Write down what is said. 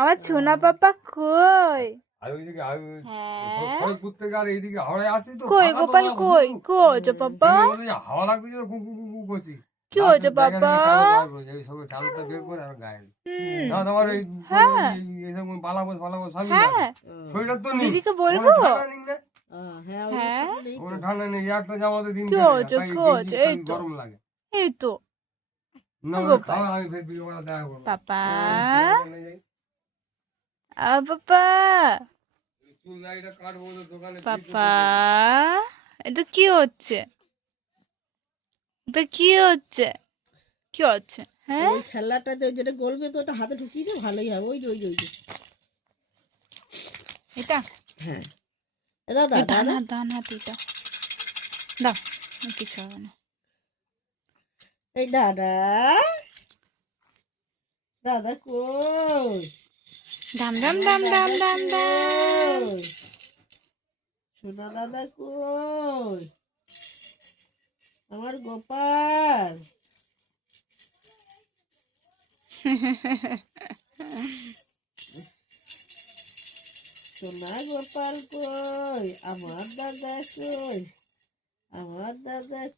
আমার সোনা পাপা কই? কই গোপাল কই? কই হয়েছে পাপা? কি হয়েছে পাপা? হ্যাঁ, দিদিকে বলবো? হ্যাঁ, কি হয়েছে? কি হয়েছে? এই তো, এই তো গোপাল পাপা, পাপা, পাপা, এটা কি হচ্ছে? এটা কি হচ্ছে? কি হচ্ছে? হ্যাঁ, ওই খেলাটাতে যেটা গলবে তো ওটা হাতে ঢুকিয়ে দিয়ে ভালোই হবে। ওই যে ওই যে ওই যে এটা হ্যাঁ, দাদা ডান দাদা হাত, ডান হাত এটা দাও, কিছু হবে না। এই দাদা দাদা কই? দাম দাম দাম দাম দাম দাম। সোনা দাদা কই? আমার গোপাল সোনা গোপাল কই? আমার দাদা কই? আমার দাদা কই?